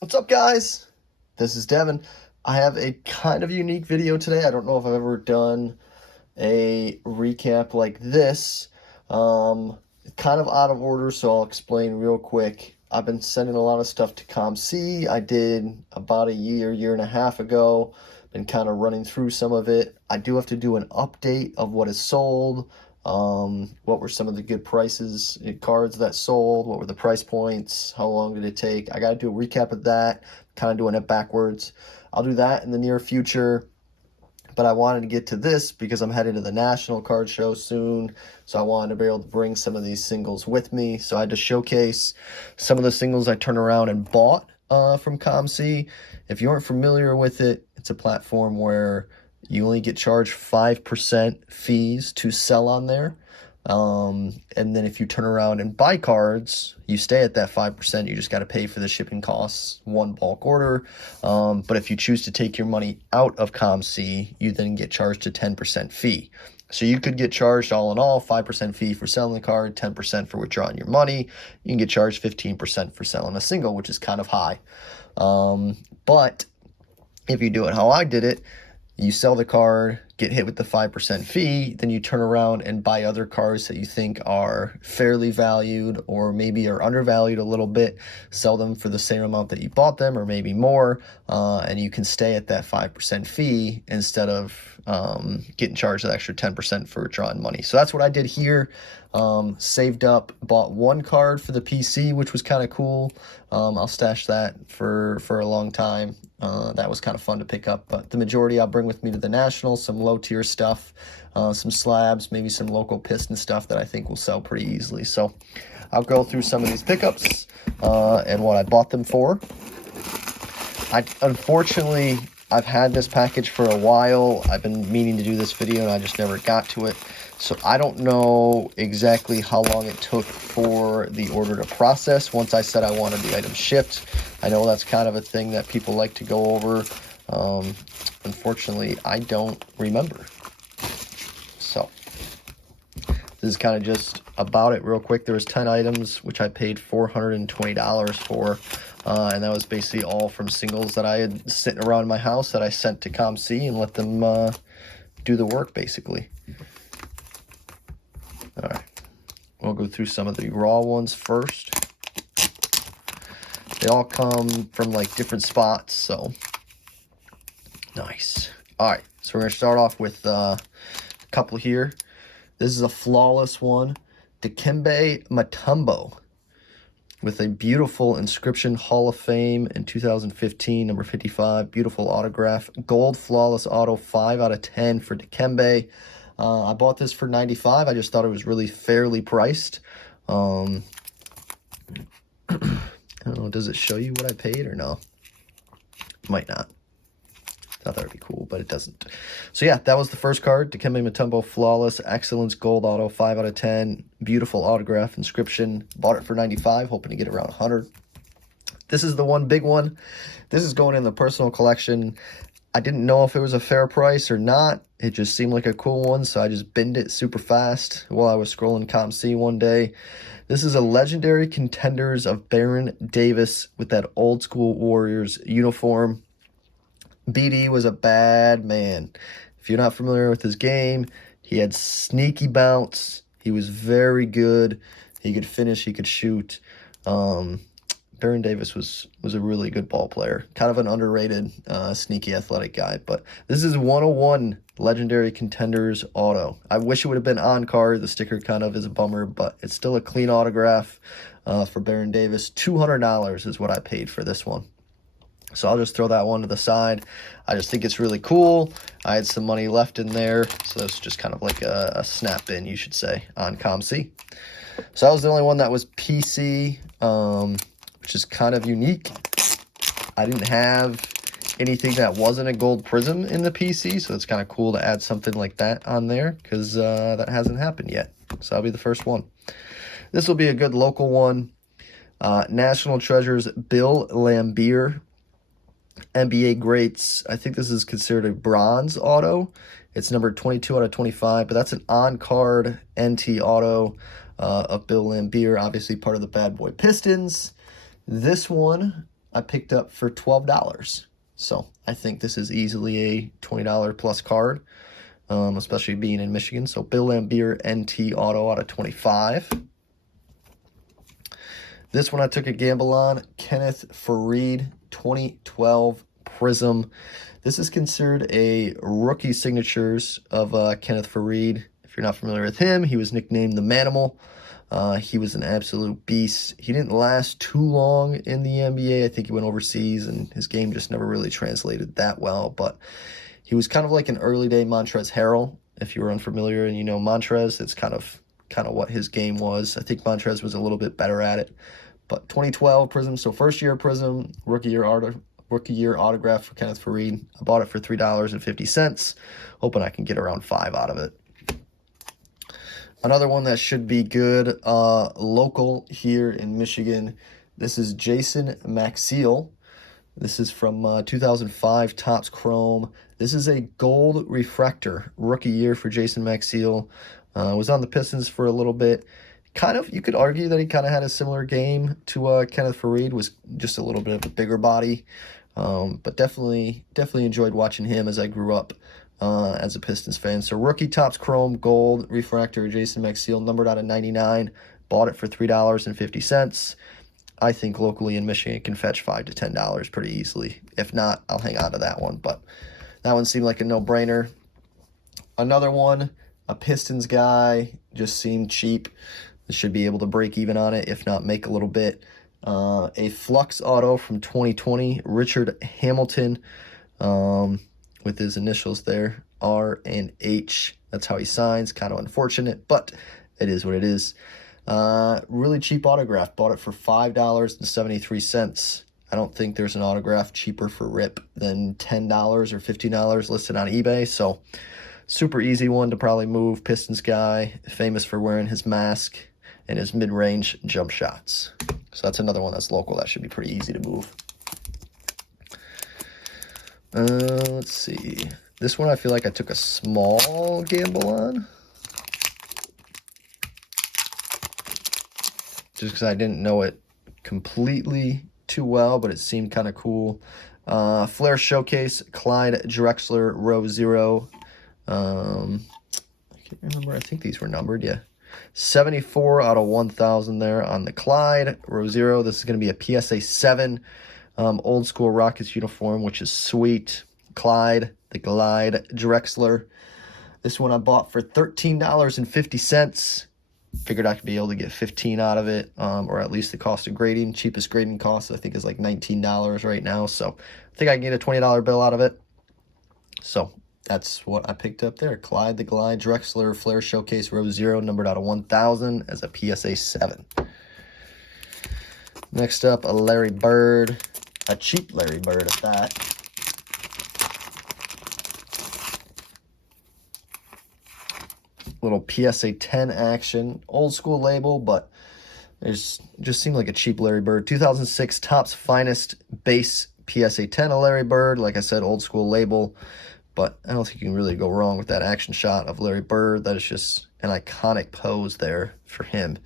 What's up, guys? This is Devin. I have a kind of unique video today. I don't know if I've ever done a recap like this. Kind of out of order, so I'll explain real quick. I've been sending a lot of stuff to COMC. I did about a year and a half ago. Been kind of running through some of it. I do have to do an update of what is sold. What were some of the good prices, cards that sold? What were the price points? How long did it take? I got to do a recap of that, kind of doing it backwards. I'll do that in the near future. But I wanted to get to this because I'm headed to the National Card Show soon. So I wanted to be able to bring some of these singles with me. So I had to showcase some of the singles I turned around and bought from COMC. If you aren't familiar with it, it's a platform where you only get charged 5% fees to sell on there. And then if you turn around and buy cards, you stay at that 5%. You just got to pay for the shipping costs, one bulk order. But if you choose to take your money out of COMC, you then get charged a 10% fee. So you could get charged all in all 5% fee for selling the card, 10% for withdrawing your money. You can get charged 15% for selling a single, which is kind of high. But if you do it how I did it, you sell the card, get hit with the 5% fee, then you turn around and buy other cards that you think are fairly valued or maybe are undervalued a little bit, sell them for the same amount that you bought them or maybe more, and you can stay at that 5% fee instead of getting charged the extra 10% for drawing money. So that's what I did here. Saved up, bought one card for the PC, which was kind of cool. I'll stash that for a long time. That was kind of fun to pick up, but the majority I'll bring with me to the Nationals, some low tier stuff, some slabs, maybe some local Piston stuff that I think will sell pretty easily. So I'll go through some of these pickups and what I bought them for. Unfortunately, I've had this package for a while. I've been meaning to do this video and I just never got to it. So I don't know exactly how long it took for the order to process once I said I wanted the item shipped. I know that's kind of a thing that people like to go over. Unfortunately, I don't remember. So this is kind of just about it real quick. There was 10 items, which I paid $420 for. And that was basically all from singles that I had sitting around my house that I sent to COMC and let them do the work, basically. All right, we'll go through some of the raw ones first. They all come from like different spots, so nice. All right, so we're gonna start off with a couple here. This is a flawless one, Dikembe Mutombo, with a beautiful inscription, Hall of Fame in 2015, number 55, beautiful autograph, gold flawless auto, 5 out of 10 for Dikembe. I bought this for $95. I just thought it was really fairly priced. I don't know, does it show you what I paid or no? Might not. Thought that would be cool, but it doesn't. So yeah, that was the first card. Dikembe Mutombo, flawless, excellence, gold auto, 5 out of 10. Beautiful autograph, inscription. Bought it for $95, hoping to get around $100. This is the one big one. This is going in the personal collection. I didn't know if it was a fair price or not. It just seemed like a cool one, so I just binned it super fast while I was scrolling COMC one day. This is a Legendary Contenders of Baron Davis with that old school Warriors uniform. BD was a bad man. If you're not familiar with his game, he had sneaky bounce. He was very good. He could finish, he could shoot. Baron Davis was a really good ball player. Kind of an underrated, sneaky athletic guy. But this is 101 Legendary Contenders auto. I wish it would have been on card. The sticker kind of is a bummer, but it's still a clean autograph for Baron Davis. $200 is what I paid for this one. So I'll just throw that one to the side. I just think it's really cool. I had some money left in there, so it's just kind of like a snap-in, you should say, on COMC. So that was the only one that was PC, which is kind of unique. I didn't have anything that wasn't a gold prism in the PC, so it's kind of cool to add something like that on there because that hasn't happened yet. So that'll be the first one. This will be a good local one. National Treasures, Bill Laimbeer, NBA Greats. I think this is considered a bronze auto. It's number 22 out of 25, but that's an on-card NT auto of Bill Laimbeer, obviously part of the Bad Boy Pistons. This one I picked up for $12. So I think this is easily a $20 plus card, especially being in Michigan. So Bill Lambier NT Auto out of 25. This one I took a gamble on, Kenneth Farid 2012 Prism. This is considered a rookie signatures of Kenneth Farid. If you're not familiar with him, he was nicknamed the Manimal. He was an absolute beast. He didn't last too long in the NBA. I think he went overseas, and his game just never really translated that well. But he was kind of like an early day Montrezl Harrell. If you were unfamiliar and you know Montrezl, it's kind of what his game was. I think Montrezl was a little bit better at it. But 2012 Prism, so first year Prism, rookie year autograph for Kenneth Farid. I bought it for $3.50, hoping I can get around $5 out of it. Another one that should be good, local here in Michigan. This is Jason Maxiell. This is from 2005 Topps Chrome. This is a gold refractor, rookie year for Jason Maxiell. Was on the Pistons for a little bit. Kind of, you could argue that he kind of had a similar game to Kenneth Farid, was just a little bit of a bigger body. But definitely enjoyed watching him as I grew up as a Pistons fan. So rookie Topps Chrome Gold refractor Jason Maxiell, numbered out of 99. Bought it for $3.50. I think locally in Michigan it can fetch $5 to $10 pretty easily. If not, I'll hang on to that one. But that one seemed like a no-brainer. Another one, a Pistons guy, just seemed cheap. Should be able to break even on it, if not make a little bit. A Flux Auto from 2020, Richard Hamilton, with his initials there, R and H. That's how he signs. Kind of unfortunate, but it is what it is. Really cheap autograph. Bought it for $5.73. I don't think there's an autograph cheaper for rip than $10 or $15 listed on eBay. So super easy one to probably move. Pistons guy, famous for wearing his mask and his mid-range jump shots. So that's another one that's local. That should be pretty easy to move. Let's see. This one I feel like I took a small gamble on, just because I didn't know it completely too well, but it seemed kind of cool. Flair Showcase, Clyde Drexler, row 0. I can't remember. I think these were numbered, yeah. 74 out of 1,000 there on the Clyde, row 0. This is going to be a PSA 7. Old school Rockets uniform, which is sweet. Clyde, the Glide Drexler. This one I bought for $13.50. Figured I could be able to get 15 out of it, or at least the cost of grading. Cheapest grading cost I think is like $19 right now, so I think I can get a $20 bill out of it. So that's what I picked up there. Clyde the Glide Drexler Flair Showcase row 0, numbered out of 1,000 as a PSA 7. Next up, a Larry Bird, a cheap Larry Bird at that. Little PSA 10 action, old school label, but there's just seemed like a cheap Larry Bird. 2006 Topps Finest base PSA 10 of Larry Bird. Like I said, old school label, but I don't think you can really go wrong with that action shot of Larry Bird. That is just an iconic pose there for him.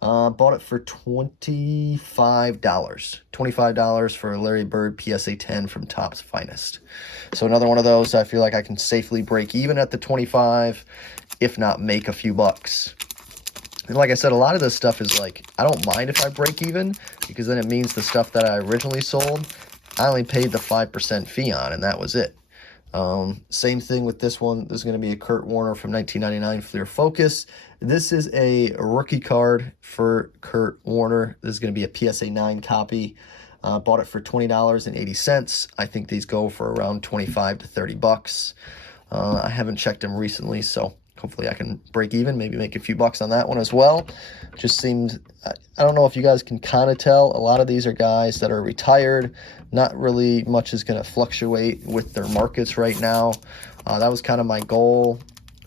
Bought it for $25. $25 for a Larry Bird PSA 10 from Topps Finest. So another one of those I feel like I can safely break even at the 25, if not make a few bucks. And like I said, a lot of this stuff is like, I don't mind if I break even, because then it means the stuff that I originally sold, I only paid the 5% fee on, and that was it. Same thing with this one. This is going to be a Kurt Warner from 1999 Fleer Focus. This is a rookie card for Kurt Warner. This is going to be a PSA 9 copy. Bought it for $20.80. I think these go for around 25 to 30 bucks. I haven't checked them recently, so hopefully I can break even, maybe make a few bucks on that one as well. Just seemed, I don't know if you guys can kind of tell, a lot of these are guys that are retired. Not really much is going to fluctuate with their markets right now. That was kind of my goal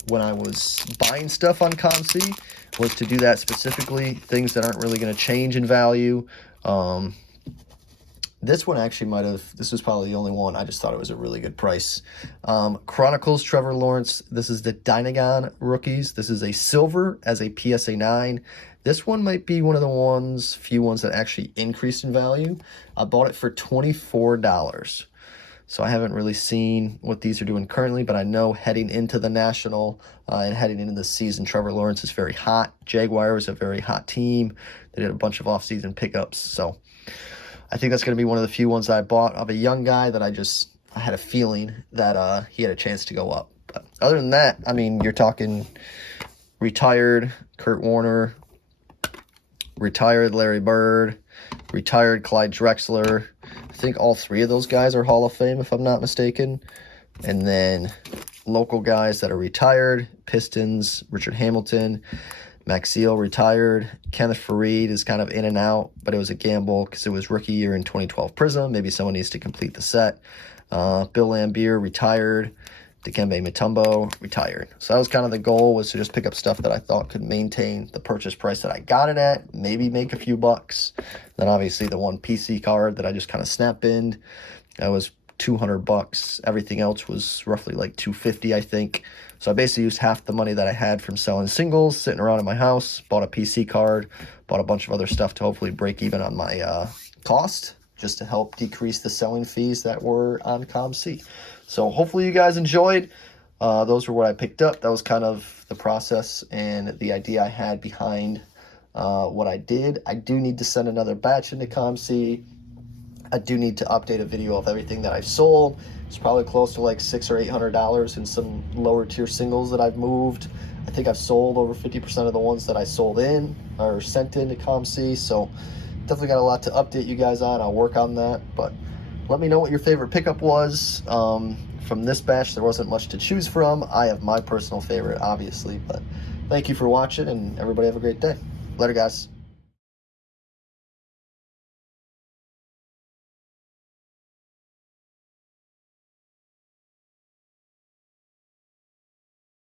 when I was buying stuff on COMC, was to do that specifically, things that aren't really going to change in value. This one actually this was probably the only one. I just thought it was a really good price. Chronicles, Trevor Lawrence. This is the Dynagon rookies. This is a silver as a PSA 9. This one might be one of the few ones that actually increased in value. I bought it for $24. So I haven't really seen what these are doing currently, but I know heading into the National and heading into the season, Trevor Lawrence is very hot. Jaguars a very hot team. They did a bunch of offseason pickups, so I think that's going to be one of the few ones that I bought of a young guy that I had a feeling that he had a chance to go up. But other than that, I mean, you're talking retired Kurt Warner, retired Larry Bird, retired Clyde Drexler. I think all three of those guys are Hall of Fame, if I'm not mistaken. And then local guys that are retired, Pistons, Richard Hamilton, Maxiel retired. Kenneth Fareed is kind of in and out, but it was a gamble because it was rookie year in 2012 Prism. Maybe someone needs to complete the set. Bill Laimbeer retired. Dikembe Mutombo retired. So that was kind of the goal, was to just pick up stuff that I thought could maintain the purchase price that I got it at, maybe make a few bucks. Then obviously the one PC card that I just kind of snap-binned, that was $200. Everything else was roughly like $250, I think. So I basically used half the money that I had from selling singles, sitting around in my house, bought a PC card, bought a bunch of other stuff to hopefully break even on my cost, just to help decrease the selling fees that were on COMC. So hopefully you guys enjoyed. Those were what I picked up. That was kind of the process and the idea I had behind what I did. I do need to send another batch into COMC. I do need to update a video of everything that I've sold. It's probably close to like $600 or $800 in some lower tier singles that I've moved. I think I've sold over 50% of the ones that I sold in or sent into COMC. So definitely got a lot to update you guys on. I'll work on that. But let me know what your favorite pickup was. From this batch, there wasn't much to choose from. I have my personal favorite, obviously. But thank you for watching, and everybody have a great day. Later, guys.